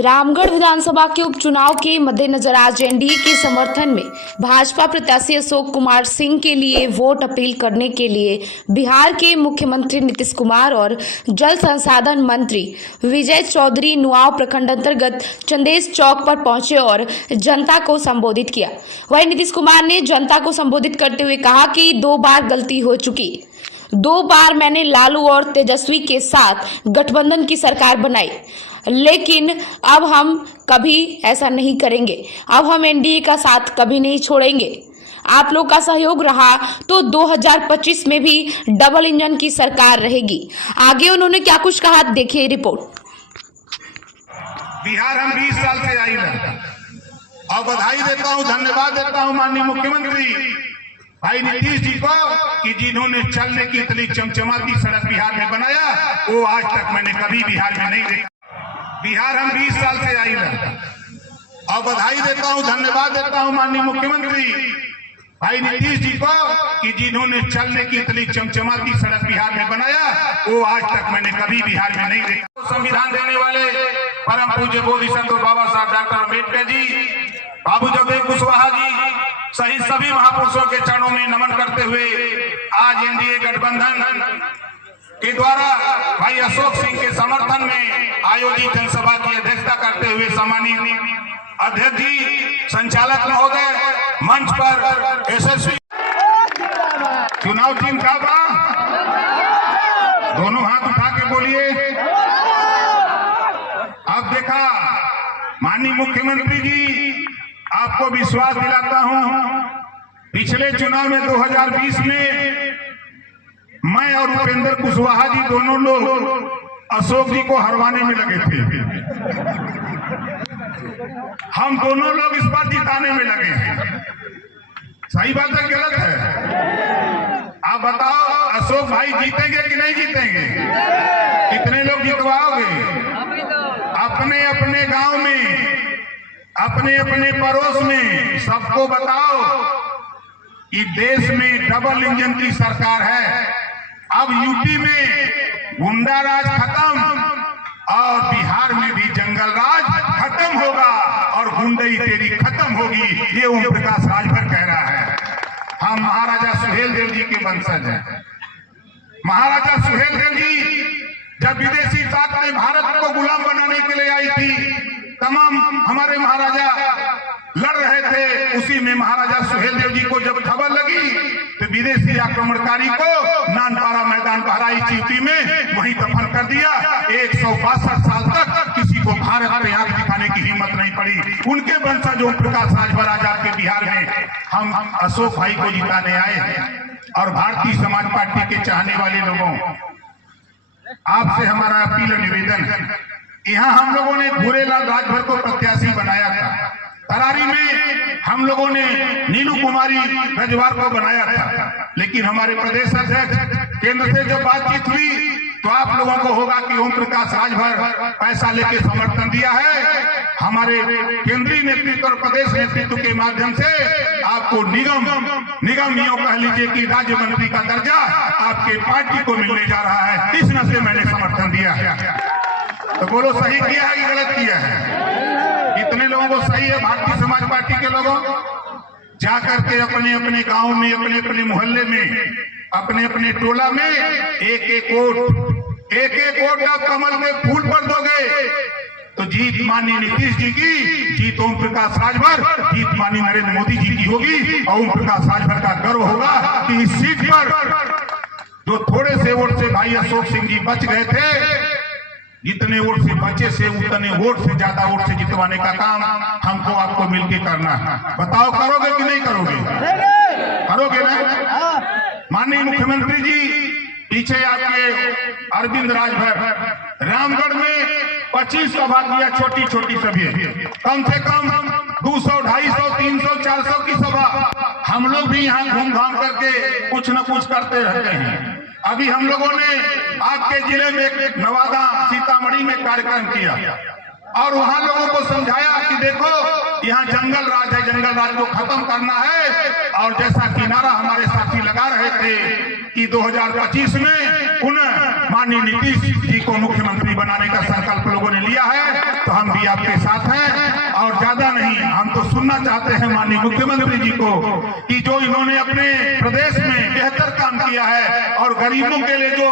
रामगढ़ विधानसभा के उपचुनाव के मद्देनजर आज एनडीए के समर्थन में भाजपा प्रत्याशी अशोक कुमार सिंह के लिए वोट अपील करने के लिए बिहार के मुख्यमंत्री नीतीश कुमार और जल संसाधन मंत्री विजय चौधरी नुआव प्रखंड अंतर्गत चंदेश चौक पर पहुंचे और जनता को संबोधित किया। वहीं नीतीश कुमार ने जनता को संबोधित करते हुए कहा कि 2 बार गलती हो चुकी, 2 बार मैंने लालू और तेजस्वी के साथ गठबंधन की सरकार बनाई, लेकिन अब हम कभी ऐसा नहीं करेंगे। अब हम एनडीए का साथ कभी नहीं छोड़ेंगे। आप लोग का सहयोग रहा तो 2025 में भी डबल इंजन की सरकार रहेगी। आगे उन्होंने क्या कुछ कहा, देखिए रिपोर्ट। बिहार हम 20 साल से आई है और बधाई देता हूँ, धन्यवाद देता हूँ माननीय मुख्यमंत्री भाई नीतीश जी को कि जिन्होंने चलने की इतनी चमचमाती सड़क बिहार में बनाया, वो आज तक मैंने कभी बिहार में नहीं देखा। बिहार हम 20 साल से आई है और बधाई देता हूँ, धन्यवाद देता हूँ माननीय मुख्यमंत्री भाई नीतीश जी को कि जिन्होंने चलने की इतनी चमचमाती सड़क बिहार में बनाया, वो आज तक मैंने कभी बिहार में नहीं देखा। संविधान देने वाले परम पूज्य बोधिसत्व बाबा साहब डॉक्टर अम्बेडकर जी, बाबू जगदेव कुशवाहा जी सहित सभी महापुरुषों के चरणों में नमन करते हुए आज एनडीए गठबंधन के द्वारा भाई अशोक सिंह के समर्थन में आयोजित जनसभा की अध्यक्षता करते हुए सम्मानित अध्यक्ष जी, संचालक महोदय, मंच पर यशस्वी चुनाव टीम का दोनों हाथ उठा के बोलिए। अब देखा माननीय मुख्यमंत्री जी, आपको विश्वास दिलाता हूं, पिछले चुनाव में 2020 में मैं और उपेंद्र कुशवाहा जी दोनों लोग अशोक जी को हरवाने में लगे थे। हम दोनों लोग इस बार जिताने में लगे हैं। सही बात है, गलत है? आप बताओ, अशोक भाई जीतेंगे कि नहीं जीतेंगे? कितने लोग जितवाओगे? अपने अपने गांव में, अपने अपने पड़ोस में सबको बताओ कि देश में डबल इंजन की सरकार है। अब यूपी में गुंडा राज खत्म और बिहार में भी जंगल राज खत्म होगा और गुंडई तेरी खत्म होगी, ये ओम प्रकाश राजभर कह रहा है। हम महाराजा सुहेलदेव जी के वंशज हैं। महाराजा सुहेलदेव जी जब विदेशी ताकतें भारत को गुलाम बनाने के लिए आई थी, तमाम हमारे महाराजा लड़ रहे थे। उसी में महाराजा सुहेलदेव जी को जब खबर लगी तो विदेशी आक्रमणकारी को नानपारा मैदान बहराइच यूपी में वहीं दफन कर दिया। 162 साल तक किसी को भारत में आंख दिखाने की हिम्मत नहीं पड़ी। उनके वंशज ओम प्रकाश राजभर आजाद के बिहार में हम अशोक भाई को जिताने आए हैं। और भारतीय समाज पार्टी के चाहने वाले लोगों, आपसे हमारा अपील निवेदन है, यहाँ हम लोगों ने भूरेलाल राजभर को प्रत्याशी बनाया था। तरारी में हम लोगों ने नीलू कुमारी रजवार को बनाया था, लेकिन हमारे प्रदेश अध्यक्ष केंद्र से जब बातचीत हुई तो आप लोगों को होगा कि ओम प्रकाश राजभर पैसा लेके समर्थन दिया है। हमारे केंद्रीय नेतृत्व और प्रदेश नेतृत्व के माध्यम से आपको निगम यूं कह लीजिए कि राज्य मंत्री का दर्जा आपके पार्टी को मिलने जा रहा है। इस न से मैंने समर्थन दिया है। तो बोलो, सही किया है कि गलत किया है? कितने लोगों को सही है? भारतीय समाज पार्टी के लोगों जाकर के अपने अपने गांव में, अपने अपने मोहल्ले में, अपने अपने टोला में एक एक वोट आप कमल के फूल पर दोगे तो जीत माननीय नीतीश जी की, जीत ओम प्रकाश राजभर, जीत माननीय नरेंद्र मोदी जी की होगी। और ओम प्रकाश राजभर का गर्व होगा कि इस सीट पर जो थोड़े से वोट से भाई अशोक सिंह जी बच गए थे, जितने वोट से बचे से उतने वोट से ज्यादा वोट से जितवाने का काम हमको आपको मिलके करना है। बताओ, करोगे कि नहीं करोगे? करोगे ना? माननीय मुख्यमंत्री जी, पीछे आपके अरविंद राजभर रामगढ़ में 25 सभा किया, छोटी छोटी सभी, कम से कम 200, 250, 300, 400 की सभा। हम लोग भी यहाँ घूम घाम करके कुछ न कुछ करते रहते हैं। अभी हम लोगों ने आपके जिले में एक नवादा सीतामढ़ी में कार्यक्रम किया और वहां लोगों को समझाया कि देखो यहाँ जंगल राज है, जंगल राज को खत्म करना है। और जैसा कि नारा हमारे साथी लगा रहे थे कि 2025 में पुनः माननीय नीतीश जी को मुख्यमंत्री बनाने का संकल्प लोगों ने लिया है, तो हम भी आपके साथ हैं। और ज्यादा नहीं, हम तो सुनना चाहते हैं माननीय मुख्यमंत्री जी को कि जो इन्होंने अपने प्रदेश में बेहतर काम किया है और गरीबों के लिए जो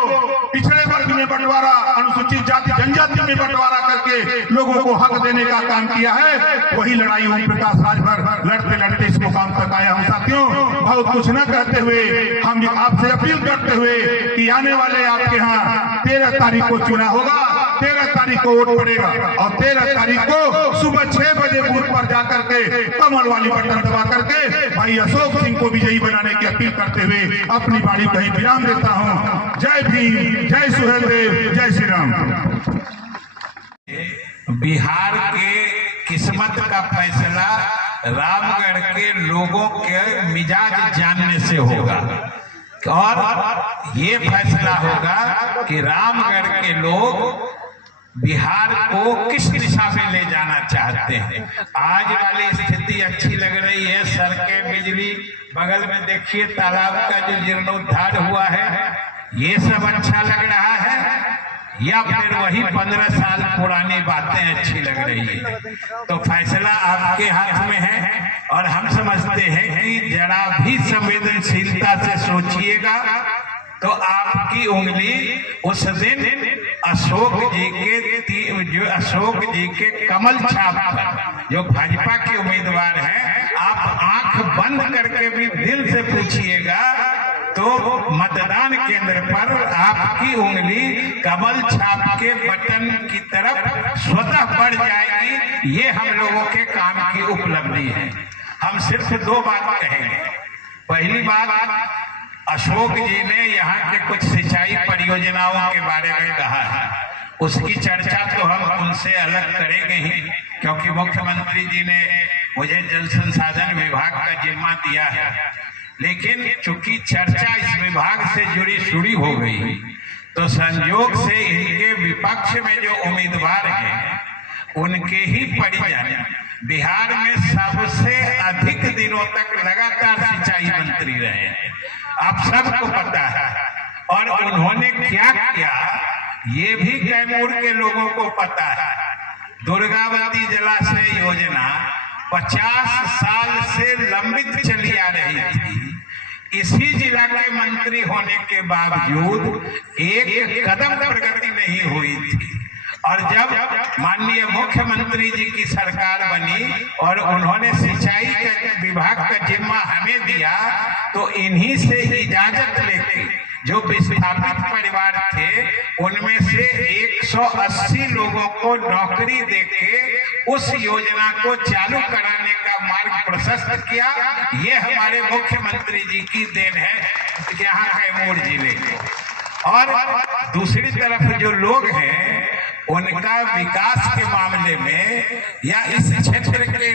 पिछड़े वर्ग में बंटवारा, अनुसूचित जाति जनजाति में बंटवारा करके लोगों को हक देने का काम किया है, वही लड़ाई ओम प्रकाश राजभर लड़ते लड़ते इस मुकाम तक आया हूं। साथियों, बहुत कुछ न कहते हुए हम आपसे अपील करते हुए कि आने वाले आपके यहाँ 13 तारीख को चुनाव होगा, 13 तारीख को वोट पड़ेगा और 13 तारीख को सुबह 6 बजे बूथ पर जाकर के कमल वाली बटन दबा करके भाई अशोक सिंह को विजयी बनाने की अपील करते हुए अपनी बाणी कहीं विराम देता हूं। जय भीम, जय सुहेलदेव, जय श्री राम। बिहार के किस्मत का फैसला रामगढ़ के लोगों के मिजाज जानने से होगा और ये फैसला होगा कि रामगढ़ के लोग बिहार को किस दिशा में ले जाना चाहते हैं। आज वाली स्थिति अच्छी लग रही है, सड़कें, बिजली, बगल में देखिए तालाब का जो जीर्णोद्धार हुआ है, ये सब अच्छा लग रहा है, या फिर वही 15 साल पुरानी बातें अच्छी लग रही है। तो फैसला आपके हाथ में है और हम समझते हैं कि जरा भी संवेदनशीलता से सोचिएगा तो आपकी उंगली उस दिन अशोक जी के कमल छाप पर, जो भाजपा के उम्मीदवार हैं, आप आंख बंद करके भी दिल से पूछिएगा तो मतदान केंद्र पर आपकी उंगली कमल छाप के बटन की तरफ स्वतः बढ़ जाएगी। ये हम लोगों के काम की उपलब्धि है। हम सिर्फ 2 बात कहेंगे। पहली बात, अशोक जी ने यहाँ के कुछ सिंचाई परियोजनाओं के बारे में कहा है, उसकी चर्चा तो हम उनसे अलग करेंगे ही, क्योंकि मुख्यमंत्री जी ने मुझे जल संसाधन विभाग का जिम्मा दिया है। लेकिन चूंकि चर्चा इस विभाग से जुड़ी हो गई, तो संयोग से इनके विपक्ष में जो उम्मीदवार हैं उनके ही परिजन बिहार में सबसे अधिक दिनों तक लगातार सिंचाई मंत्री रहे हैं, आप सबको पता है। और उन्होंने क्या किया ये भी कैमूर के लोगों को पता है। दुर्गावती जलाशय योजना 50 साल से लंबित चली आ रही थी। इसी जिला के मंत्री होने के बावजूद एक कदम प्रगति नहीं हुई थी। और जब माननीय मुख्यमंत्री जी की सरकार बनी और उन्होंने सिंचाई के विभाग का जिम्मा हमें दिया, तो इन्हीं से इजाजत लेके जो विस्थापित परिवार थे उनमें से 180 लोगों को नौकरी देके उस योजना को चालू कराने का मार्ग प्रशस्त किया। ये हमारे मुख्यमंत्री जी की देन है यहाँ कैमूर जिले के। और दूसरी तरफ जो लोग हैं उनका विकास के मामले में या इस क्षेत्र के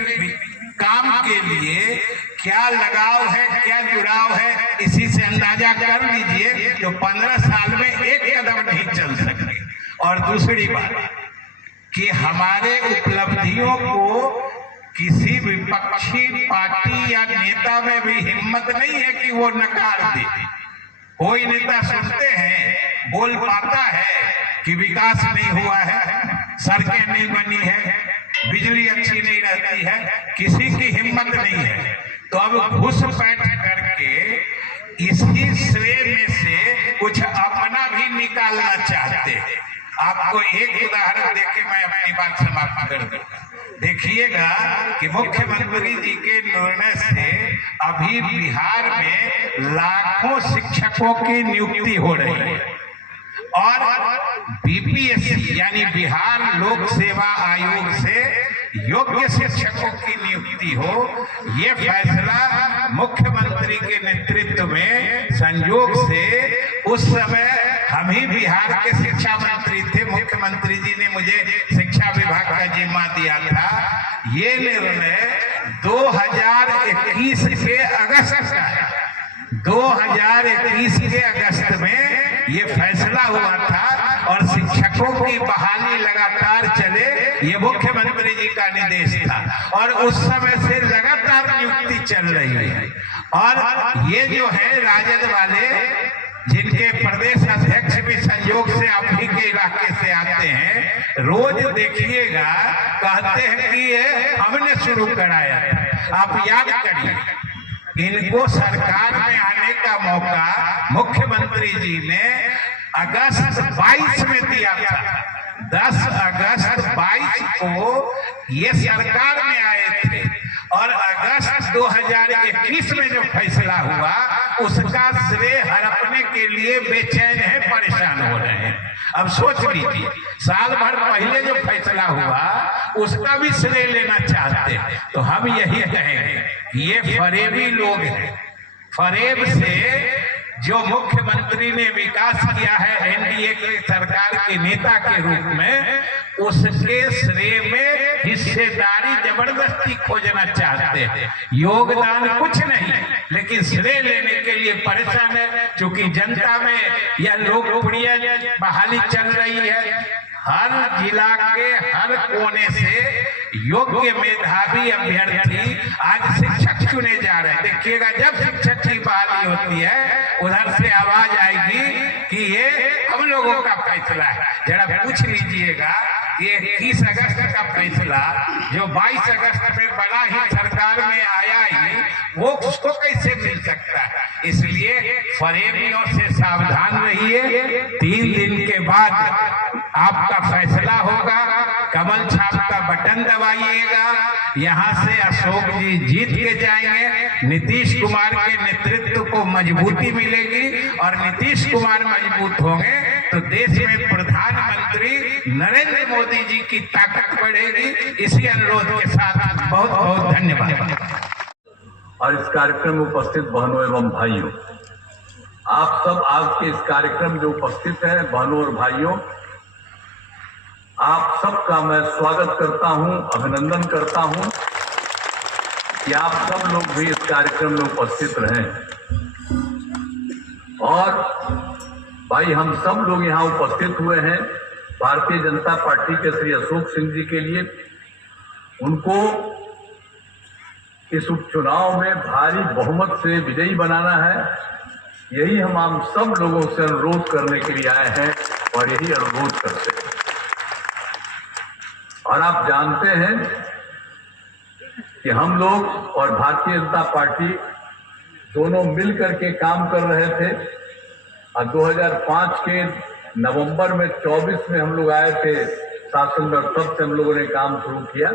काम के लिए क्या लगाव है, क्या जुड़ाव है, इसी से अंदाजा कर लीजिए जो 15 साल में एक कदम नहीं चल सके। और दूसरी बात कि हमारे उपलब्धियों को किसी विपक्षी पार्टी या नेता में भी हिम्मत नहीं है कि वो नकार दे। कोई नेता सुनते हैं, बोल पाता है कि विकास नहीं हुआ है, सड़कें नहीं बनी है, बिजली अच्छी नहीं रहती है, किसी की हिम्मत नहीं है। तो अब घुसपैठ करके इसी श्रेय में से कुछ अपना भी निकालना चाहते हैं। आपको एक उदाहरण देके मैं अपनी बात समाप्त कर दूंगा। देखिएगा कि मुख्यमंत्री जी के निर्णय से अभी बिहार में लाखों शिक्षकों की नियुक्ति हो रही है और बीपीएससी यानी बिहार लोक सेवा आयोग से योग्य शिक्षकों की नियुक्ति हो। ये फैसला मुख्यमंत्री के नेतृत्व में संयोग से उस समय हम ही बिहार के शिक्षा मंत्री थे, मुख्यमंत्री जी ने मुझे शिक्षा विभाग का जिम्मा दिया था। ये निर्णय 2021 के अगस्त का है। 2021 के अगस्त में ये फैसला हुआ था और शिक्षकों की बहाली लगातार चले ये मुख्यमंत्री जी का निर्देश था और उस समय से लगातार नियुक्ति चल रही है। और ये जो है राजद वाले, जिनके प्रदेश अध्यक्ष भी संयोग से आप ही के इलाके से आते हैं, रोज देखिएगा कहते हैं कि ये हमने शुरू कराया था। आप याद करिए, इनको सरकार में आने का मौका मुख्यमंत्री जी ने अगस्त 22 में दिया था। 10 अगस्त 22 को ये सरकार में आए थे और अगस्त 2021 में जो फैसला हुआ उसका श्रेय हड़पने के लिए बेचैन है, परेशान हो रहे हैं। अब सोच लीजिए, साल भर पहले जो फैसला हुआ उसका भी श्रेय लेना चाहते हैं। तो हम यही कहेंगे, ये फरेबी लोग हैं। फरेब से जो मुख्यमंत्री ने विकास किया है एनडीए की सरकार के नेता के रूप में, उसके श्रेय में हिस्सेदारी जबरदस्ती खोजना चाहते हैं। योगदान कुछ नहीं, लेकिन श्रेय लेने के लिए परेशान है। क्योंकि जनता में यह लोकप्रिय बहाली चल रही है। हर जिला के हर कोने से योग्य मेधावी अभ्यर्थी आज शिक्षक चुने जा रहे हैं। देखिएगा, जब शिक्षक की बहाली होती है उधर से आवाज आएगी कि ये हम लोगों का फैसला है। जरा पूछ लीजिएगा, ये 21 अगस्त का फैसला जो 22 अगस्त में बना ही सरकार में आया ही, वो उसको कैसे मिल सकता है? इसलिए फरेबियों से सावधान रहिए। 3 दिन के बाद आपका फैसला होगा। कमल छाप का बटन दबाइएगा। यहाँ से अशोक जी जीत के जाएंगे। नीतीश कुमार के नेतृत्व को मजबूती मिलेगी और नीतीश कुमार मजबूत होंगे तो देश में प्रधानमंत्री नरेंद्र मोदी जी की ताकत बढ़ेगी। इसी अनुरोध के साथ बहुत बहुत धन्यवाद। और इस कार्यक्रम में उपस्थित बहनों एवं भाइयों, आप सब आज के इस कार्यक्रम में उपस्थित हैं। बहनों और भाइयों, आप सबका मैं स्वागत करता हूं, अभिनंदन करता हूं कि आप सब लोग भी इस कार्यक्रम में उपस्थित रहें। और भाई, हम सब लोग यहाँ उपस्थित हुए हैं भारतीय जनता पार्टी के श्री अशोक सिंह जी के लिए। उनको इस उपचुनाव में भारी बहुमत से विजयी बनाना है। यही हम सब लोगों से अनुरोध करने के लिए आए हैं और यही अनुरोध करते हैं। और आप जानते हैं कि हम लोग और भारतीय जनता पार्टी दोनों मिलकर के काम कर रहे थे। और 2005 के नवंबर में 24 में हम लोग आए थे शासन में, तब से हम लोगों ने काम शुरू किया।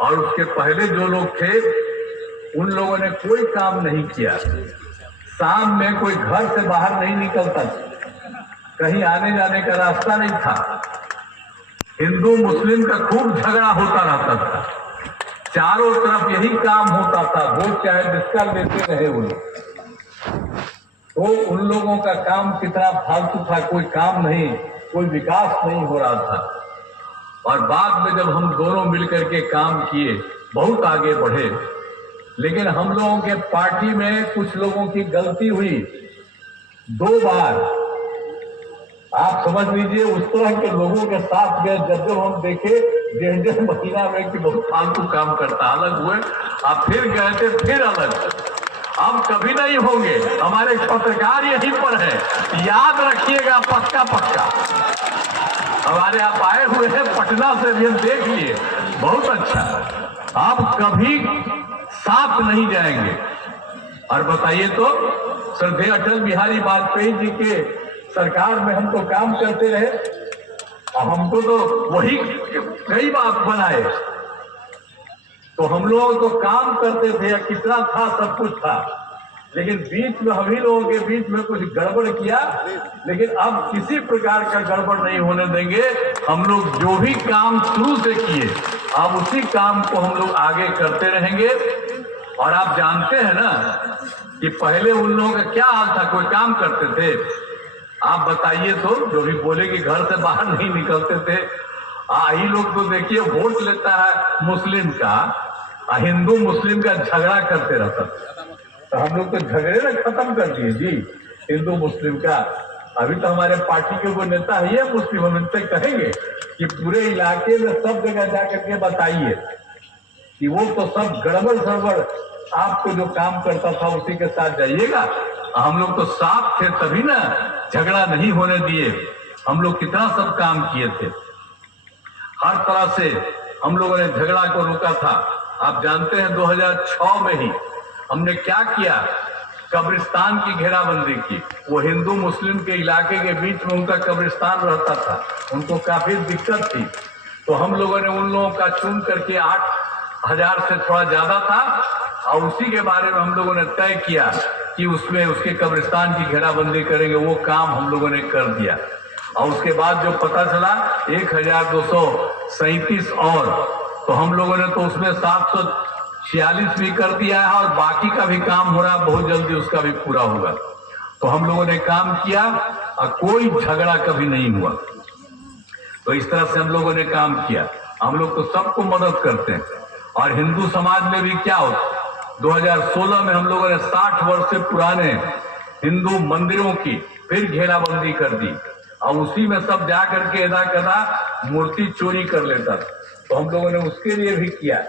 और उसके पहले जो लोग थे उन लोगों ने कोई काम नहीं किया। शाम में कोई घर से बाहर नहीं निकलता, कहीं आने जाने का रास्ता नहीं था। हिंदू मुस्लिम का खूब झगड़ा होता रहता था, चारों तरफ यही काम होता था। वोट चाहे जिसका लेते रहे वो लोग। तो उन लोगों का काम कितना फालतू था, कोई काम नहीं, कोई विकास नहीं हो रहा था। और बाद में जब हम दोनों मिलकर के काम किए, बहुत आगे बढ़े। लेकिन हम लोगों के पार्टी में कुछ लोगों की गलती हुई 2 बार। आप समझ लीजिए, उस तरह के लोगों के साथ गए जब हम देखे 1.5 महीना में कि बहुत फालतू काम करता, अलग हुए। आप फिर गए थे, फिर अलग। अब कभी नहीं होंगे। हमारे पत्रकार यहीं पर है, याद रखिएगा, पक्का पक्का। हमारे आप आए हुए हैं पटना से, भी हम देख लिए, बहुत अच्छा। आप कभी साथ नहीं जाएंगे। और बताइए तो, श्रद्धेय अटल बिहारी वाजपेयी जी के सरकार में हम तो काम करते रहे और हमको तो वही कई बार बनाए। तो हम लोग तो काम करते थे, कितना था, सब कुछ था। लेकिन बीच में हम ही लोगों के बीच में कुछ गड़बड़ किया। लेकिन अब किसी प्रकार का गड़बड़ नहीं होने देंगे। हम लोग जो भी काम शुरू से किए, अब उसी काम को हम लोग आगे करते रहेंगे। और आप जानते हैं ना कि पहले उन लोगों का क्या हाल था, कोई काम करते थे? आप बताइए तो, जो भी बोले कि घर से बाहर नहीं निकलते थे। ही लोग तो देखिए वोट लेता है मुस्लिम का, हिंदू मुस्लिम का झगड़ा करते रहता था। तो हम लोग तो झगड़े ना खत्म कर दिए जी, हिंदू मुस्लिम का। अभी तो हमारे पार्टी के कोई नेता है मुस्लिम, हम इनसे कहेंगे कि पूरे इलाके में सब जगह जाकर के बताइए कि वो तो सब गड़बड़ सड़बड़, आपको जो काम करता था उसी के साथ जाइएगा। हम लोग तो साफ थे तभी ना, झगड़ा नहीं होने दिए। हम लोग कितना सब काम किए थे, हर तरह से हम लोगों ने झगड़ा को रोका था। आप जानते हैं 2006 में ही हमने क्या किया, कब्रिस्तान की घेराबंदी की। वो हिंदू मुस्लिम के इलाके के बीच में उनका कब्रिस्तान रहता था, उनको काफी दिक्कत थी, तो हम लोगों ने उन लोगों का चुन करके 8,000 से थोड़ा ज्यादा था, और उसी के बारे में हम लोगों ने तय किया कि उसमें उसके कब्रिस्तान की घेराबंदी करेंगे। वो काम हम लोगों ने कर दिया, और उसके बाद जो पता चला 1,237 और, तो हम लोगों ने तो उसमें 746 भी कर दिया है, और बाकी का भी काम हो रहा है, बहुत जल्दी उसका भी पूरा होगा। तो हम लोगों ने काम किया और कोई झगड़ा कभी नहीं हुआ। तो इस तरह से हम लोगों ने काम किया। हम लोग तो सबको मदद करते हैं। और हिंदू समाज में भी क्या होता, 2016 में हम लोगों ने 60 वर्ष से पुराने हिंदू मंदिरों की फिर घेराबंदी कर दी, और उसी में सब जा करके एदा कदा मूर्ति चोरी कर लेता था, तो हम लोगों ने उसके लिए भी किया,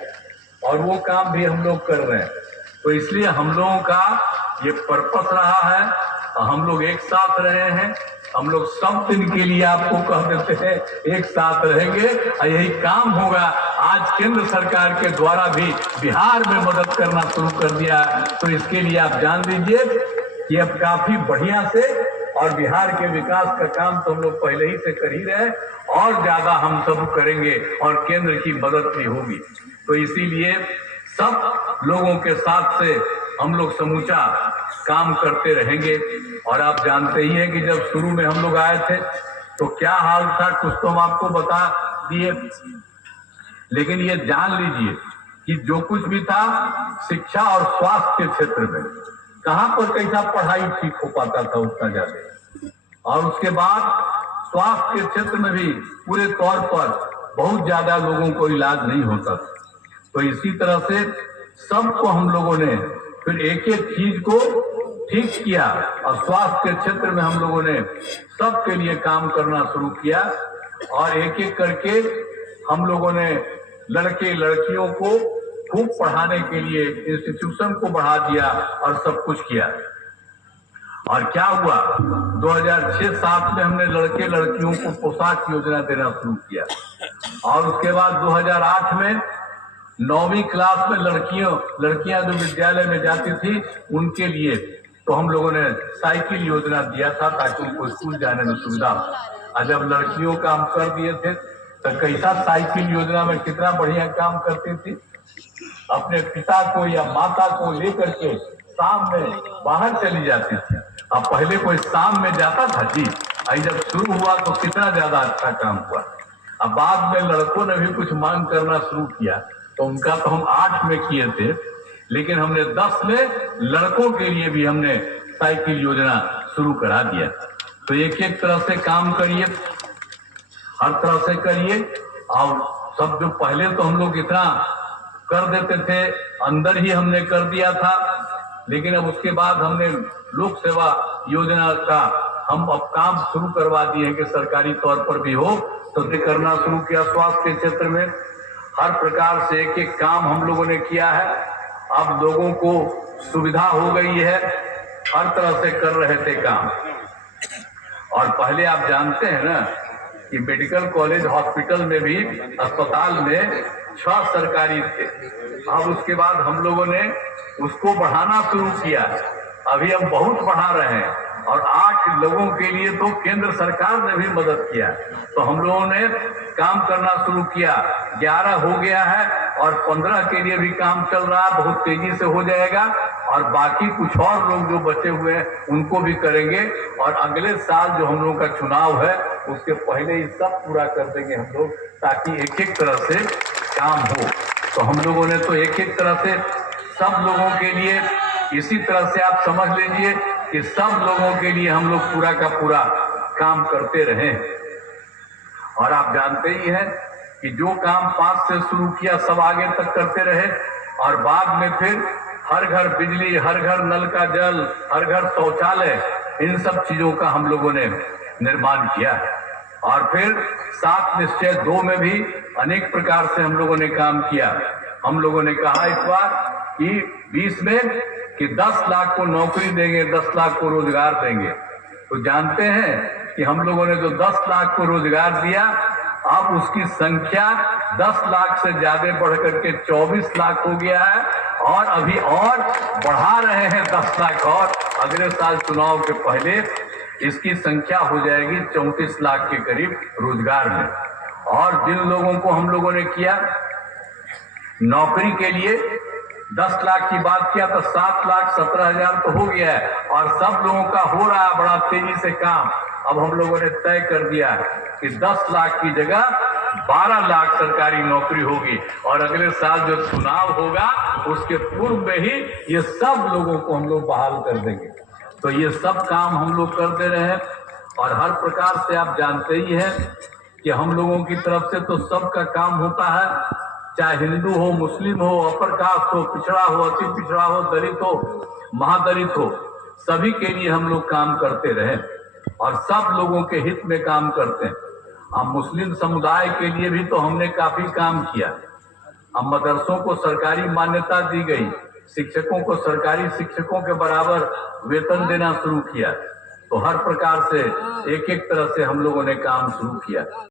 और वो काम भी हम लोग कर रहे हैं। तो इसलिए हम लोगों का ये पर्पस रहा है, और हम लोग एक साथ रहे हैं। हम लोग सब दिन के लिए आपको कह देते हैं एक साथ रहेंगे, और यही काम होगा। आज केंद्र सरकार के द्वारा भी बिहार में मदद करना शुरू कर दिया, तो इसके लिए आप जान लीजिए कि अब काफी बढ़िया से, और बिहार के विकास का काम तो हम लोग पहले ही से कर ही रहे, और ज्यादा हम सब करेंगे, और केंद्र की मदद भी होगी। तो इसीलिए सब लोगों के साथ से हम लोग समूचा काम करते रहेंगे। और आप जानते ही हैं कि जब शुरू में हम लोग आए थे तो क्या हाल था, कुछ तो हम आपको बता दिए, लेकिन ये जान लीजिए कि जो कुछ भी था शिक्षा और स्वास्थ्य के क्षेत्र में, कहां पर कैसा पढ़ाई ठीक हो पाता था उतना ज्यादा, और उसके बाद स्वास्थ्य के क्षेत्र में भी पूरे तौर पर बहुत ज्यादा लोगों को इलाज नहीं होता था। तो इसी तरह से सबको हम लोगों ने फिर एक एक चीज को ठीक किया, और स्वास्थ्य के क्षेत्र में हम लोगों ने सबके लिए काम करना शुरू किया, और एक एक करके हम लोगों ने लड़के लड़कियों को खूब पढ़ाने के लिए इंस्टीट्यूशन को बढ़ा दिया, और सब कुछ किया। और क्या हुआ, 2006-07 में हमने लड़के लड़कियों को पोशाक योजना देना शुरू किया, और उसके बाद 2008 में 9वीं क्लास में लड़कियां जो विद्यालय में जाती थी उनके लिए तो हम लोगों ने साइकिल योजना दिया था, ताकि उनको स्कूल जाने में सुविधा हो। और जब लड़कियों का हम कर दिए थे तो कैसा साइकिल योजना में कितना बढ़िया काम करती थी, अपने पिता को या माता को लेकर के शाम में बाहर चली जाती थी। अब पहले कोई शाम में जाता था जी, आई जब शुरू हुआ तो कितना ज्यादा अच्छा काम हुआ। अब बाद में लड़कों ने भी कुछ मांग करना शुरू किया, तो उनका तो हम 8 में किए थे, लेकिन हमने 10 में लड़कों के लिए भी हमने साइकिल योजना शुरू करा दिया। तो एक एक तरह से काम करिए, हर तरह से करिए। और सब जो पहले तो हम लोग इतना कर देते थे, अंदर ही हमने कर दिया था, लेकिन अब उसके बाद हमने लोक सेवा योजना का हम अब काम शुरू करवा दिए हैं कि सरकारी तौर पर भी हो, तो करना शुरू किया। स्वास्थ्य के क्षेत्र में हर प्रकार से एक एक काम हम लोगों ने किया है। अब लोगों को सुविधा हो गई है, हर तरह से कर रहे थे काम। और पहले आप जानते हैं ना कि मेडिकल कॉलेज हॉस्पिटल में भी, अस्पताल में 6 सरकारी थे। अब उसके बाद हम लोगों ने उसको बढ़ाना शुरू किया, अभी हम बहुत बढ़ा रहे हैं, और 8 लोगों के लिए तो केंद्र सरकार ने भी मदद किया। तो हम लोगों ने काम करना शुरू किया, 11 हो गया है, और 15 के लिए भी काम चल रहा है, बहुत तेजी से हो जाएगा। और बाकी कुछ और लोग जो बचे हुए हैं उनको भी करेंगे, और अगले साल जो हम लोगों का चुनाव है उसके पहले ही सब पूरा कर देंगे हम लोग, ताकि एक एक तरह से काम हो। तो हम लोगों ने तो एक एक तरह से सब लोगों के लिए, इसी तरह से आप समझ लीजिए कि सब लोगों के लिए हम लोग पूरा का पूरा काम करते रहे। और आप जानते ही हैं कि जो काम 5 से शुरू किया सब आगे तक करते रहे, और बाद में फिर हर घर बिजली, हर घर नल का जल, हर घर शौचालय, इन सब चीजों का हम लोगों ने निर्माण किया है। और फिर 7 निश्चय 2 में भी अनेक प्रकार से हम लोगों ने काम किया। हम लोगों ने कहा इस बार कि 20 में कि 10 लाख को नौकरी देंगे, 10 लाख को रोजगार देंगे। तो जानते हैं कि हम लोगों ने जो 10 लाख को रोजगार दिया, अब उसकी संख्या 10 लाख से ज्यादा बढ़ करके 24 लाख हो गया है और अभी और बढ़ा रहे हैं 10 लाख और अगले साल चुनाव के पहले इसकी संख्या हो जाएगी 34 लाख के करीब रोजगार में। और जिन लोगों को हम लोगों ने किया नौकरी के लिए 10 लाख की बात किया तो 7,17,000 तो हो गया है और सब लोगों का हो रहा है बड़ा तेजी से काम। अब हम लोगों ने तय कर दिया है कि 10 लाख की जगह 12 लाख सरकारी नौकरी होगी और अगले साल जो चुनाव होगा उसके पूर्व में ही ये सब लोगों को हम लोग बहाल कर देंगे। तो ये सब काम हम लोग कर दे रहे हैं और हर प्रकार से आप जानते ही हैं कि हम लोगों की तरफ से तो सबका काम होता है, चाहे हिंदू हो, मुस्लिम हो, अपर कास्ट हो, पिछड़ा हो, अति पिछड़ा हो, दलित हो, महादलित हो, सभी के लिए हम लोग काम करते रहे और सब लोगों के हित में काम करते हैं। अब मुस्लिम समुदाय के लिए भी तो हमने काफी काम किया। अब मदरसों को सरकारी मान्यता दी गई, शिक्षकों को सरकारी शिक्षकों के बराबर वेतन देना शुरू किया। तो हर प्रकार से एक एक तरह से हम लोगों ने काम शुरू किया।